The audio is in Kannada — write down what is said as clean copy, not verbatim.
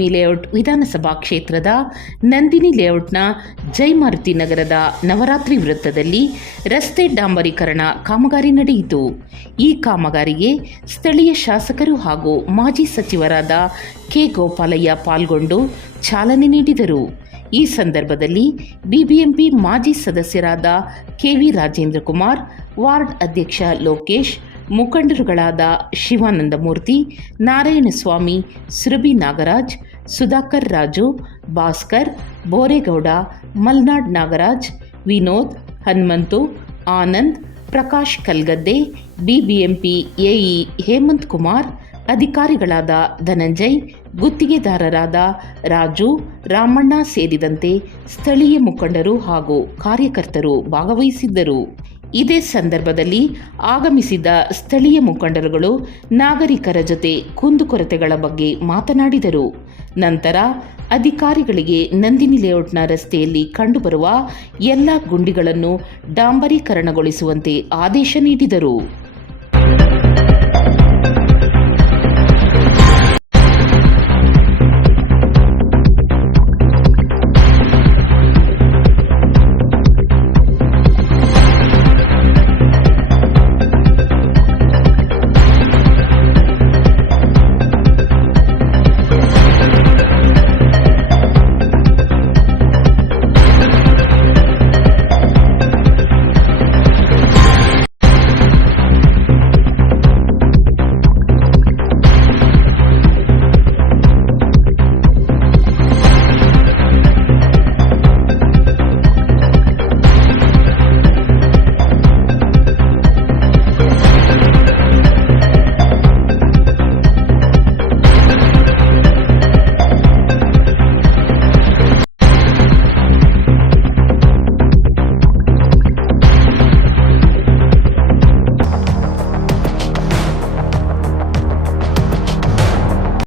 ಲಕ್ಷ್ಮೀ ಲೇಔಟ್ ವಿಧಾನಸಭಾ ಕ್ಷೇತ್ರದ ನಂದಿನಿ ಲೇಔಟ್ನ ಜಯಮಾರುತಿ ನಗರದ ನವರಾತ್ರಿ ವೃತ್ತದಲ್ಲಿ ರಸ್ತೆ ಡಾಂಬರೀಕರಣ ಕಾಮಗಾರಿ ನಡೆಯಿತು. ಈ ಕಾಮಗಾರಿಗೆ ಸ್ಥಳೀಯ ಶಾಸಕರು ಹಾಗೂ ಮಾಜಿ ಸಚಿವರಾದ ಕೆ. ಗೋಪಾಲಯ್ಯ ಪಾಲ್ಗೊಂಡು ಚಾಲನೆ ನೀಡಿದರು. ಈ ಸಂದರ್ಭದಲ್ಲಿ ಬಿಬಿಎಂಪಿ ಮಾಜಿ ಸದಸ್ಯರಾದ ಕೆವಿ ರಾಜೇಂದ್ರ ಕುಮಾರ್, ವಾರ್ಡ್ ಅಧ್ಯಕ್ಷ ಲೋಕೇಶ್, ಮುಖಂಡರುಗಳಾದ ಶಿವಾನಂದಮೂರ್ತಿ, ನಾರಾಯಣಸ್ವಾಮಿ, ಸುರಭಿ ನಾಗರಾಜ್, ಸುಧಾಕರ್ ರಾಜು, ಭಾಸ್ಕರ್, ಬೋರೇಗೌಡ, ಮಲ್ನಾಡ್ ನಾಗರಾಜ್, ವಿನೋದ್, ಹನುಮಂತು, ಆನಂದ್, ಪ್ರಕಾಶ್ ಕಲ್ಗದ್ದೆ, ಬಿಬಿಎಂಪಿ ಎಇ ಹೇಮಂತ್ ಕುಮಾರ್, ಅಧಿಕಾರಿಗಳಾದ ಧನಂಜಯ್, ಗುತ್ತಿಗೆದಾರರಾದ ರಾಜು, ರಾಮಣ್ಣ ಸೇರಿದಂತೆ ಸ್ಥಳೀಯ ಮುಖಂಡರು ಹಾಗೂ ಕಾರ್ಯಕರ್ತರು ಭಾಗವಹಿಸಿದ್ದರು. ಇದೇ ಸಂದರ್ಭದಲ್ಲಿ ಆಗಮಿಸಿದ ಸ್ಥಳೀಯ ಮುಖಂಡರುಗಳು ನಾಗರಿಕರ ಜೊತೆ ಕುಂದುಕೊರತೆಗಳ ಬಗ್ಗೆ ಮಾತನಾಡಿದರು. ನಂತರ ಅಧಿಕಾರಿಗಳಿಗೆ ನಂದಿನಿ ಲೇಔಟ್ನ ರಸ್ತೆಯಲ್ಲಿ ಕಂಡುಬರುವ ಎಲ್ಲ ಗುಂಡಿಗಳನ್ನು ಡಾಂಬರೀಕರಣಗೊಳಿಸುವಂತೆ ಆದೇಶ ನೀಡಿದರು.